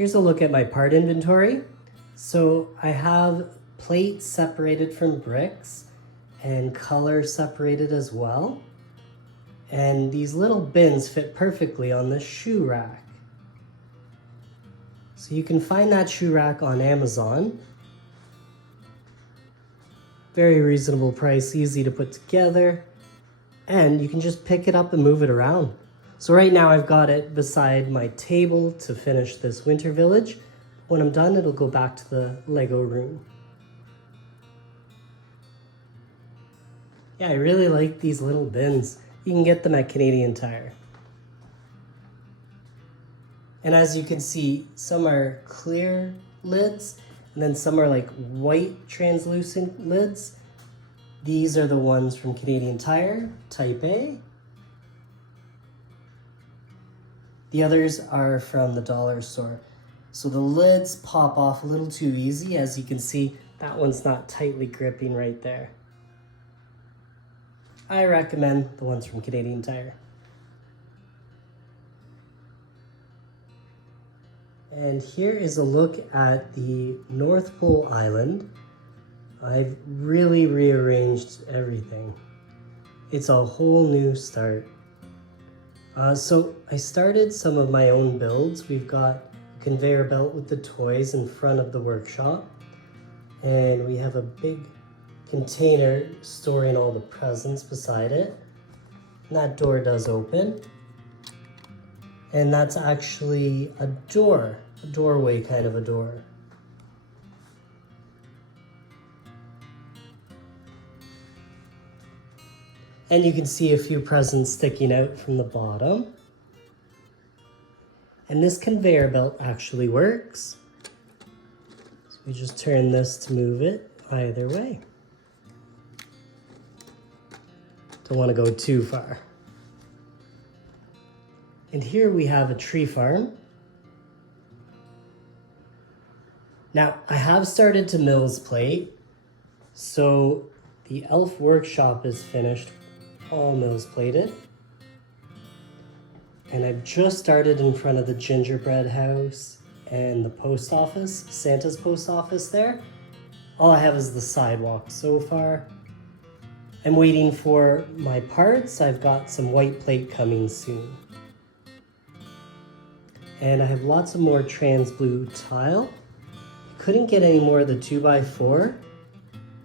Here's a look at my part inventory. So I have plates separated from bricks and color separated as well. And these little bins fit perfectly on this shoe rack. So you can find that shoe rack on Amazon. Very reasonable price, easy to put together, and you can just pick it up and move it around. So right now I've got it beside my table to finish this winter village. When I'm done, it'll go back to the Lego room. Yeah, I really like these little bins. You can get them at Canadian Tire. And as you can see, some are clear lids, and then some are like white translucent lids. These are the ones from Canadian Tire, Type A. The others are from the dollar store. So the lids pop off a little too easy. As you can see, that one's not tightly gripping right there. I recommend the ones from Canadian Tire. And here is a look at the North Pole Island. I've really rearranged everything. It's a whole new start. So I started some of my own builds. We've got a conveyor belt with the toys in front of the workshop. And we have a big container storing all the presents beside it. And that door does open. And that's actually a door, a doorway kind of a door. And you can see a few presents sticking out from the bottom. And this conveyor belt actually works. So we just turn this to move it either way. Don't want to go too far. And here we have a tree farm. Now, I have started to Mills plate, so the elf workshop is finished, all Mills plated. And I've just started in front of the gingerbread house and the post office, Santa's post office there. All I have is the sidewalk so far. I'm waiting for my parts. I've got some white plate coming soon. And I have lots of more trans blue tile. Couldn't get any more of the 2x4.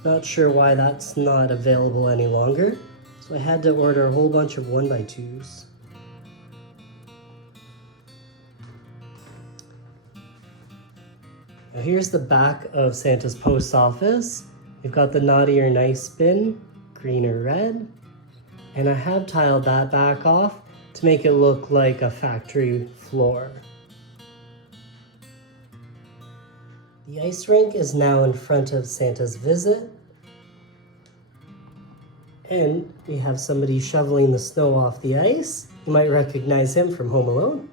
Not sure why that's not available any longer. So I had to order a whole bunch of 1x2s. Now here's the back of Santa's post office. We've got the naughty or nice bin, green or red. And I have tiled that back off to make it look like a factory floor. The ice rink is now in front of Santa's visit. And we have somebody shoveling the snow off the ice. You might recognize him from Home Alone.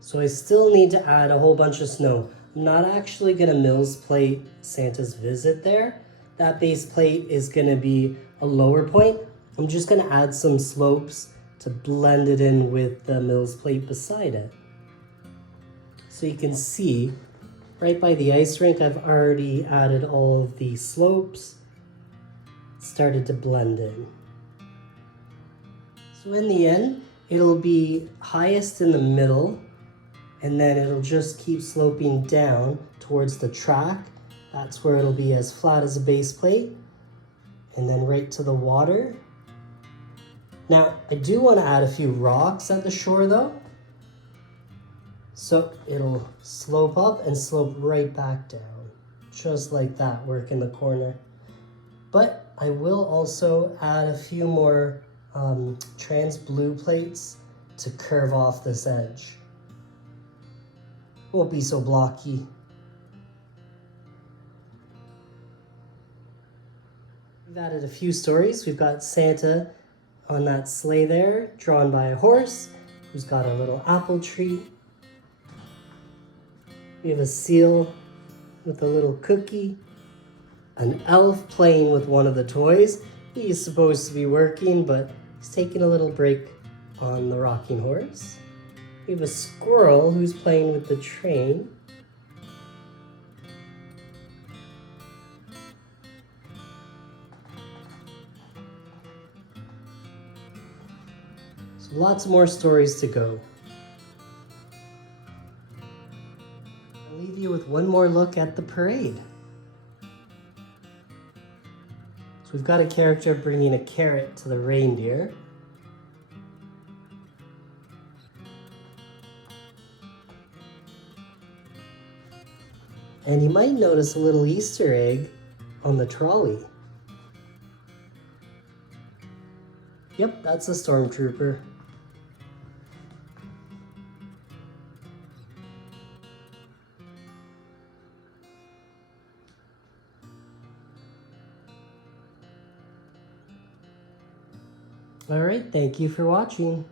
So I still need to add a whole bunch of snow. I'm not actually gonna Mills plate Santa's visit there. That base plate is gonna be a lower point. I'm just gonna add some slopes to blend it in with the Mills plate beside it. So you can see right by the ice rink, I've already added all of the slopes, started to blend in. So in the end, it'll be highest in the middle, and then it'll just keep sloping down towards the track. That's where it'll be as flat as a base plate, and then right to the water. Now, I do want to add a few rocks at the shore though. So it'll slope up and slope right back down, just like that, work in the corner. But I will also add a few more trans blue plates to curve off this edge. Won't be so blocky. We've added a few stories. We've got Santa on that sleigh there, drawn by a horse, who's got a little apple tree. We have a seal with a little cookie, an elf playing with one of the toys. He's supposed to be working, but he's taking a little break on the rocking horse. We have a squirrel who's playing with the train. So lots more stories to go. I'll leave you with one more look at the parade. So we've got a character bringing a carrot to the reindeer. And you might notice a little Easter egg on the trolley. Yep, that's a stormtrooper. All right, thank you for watching.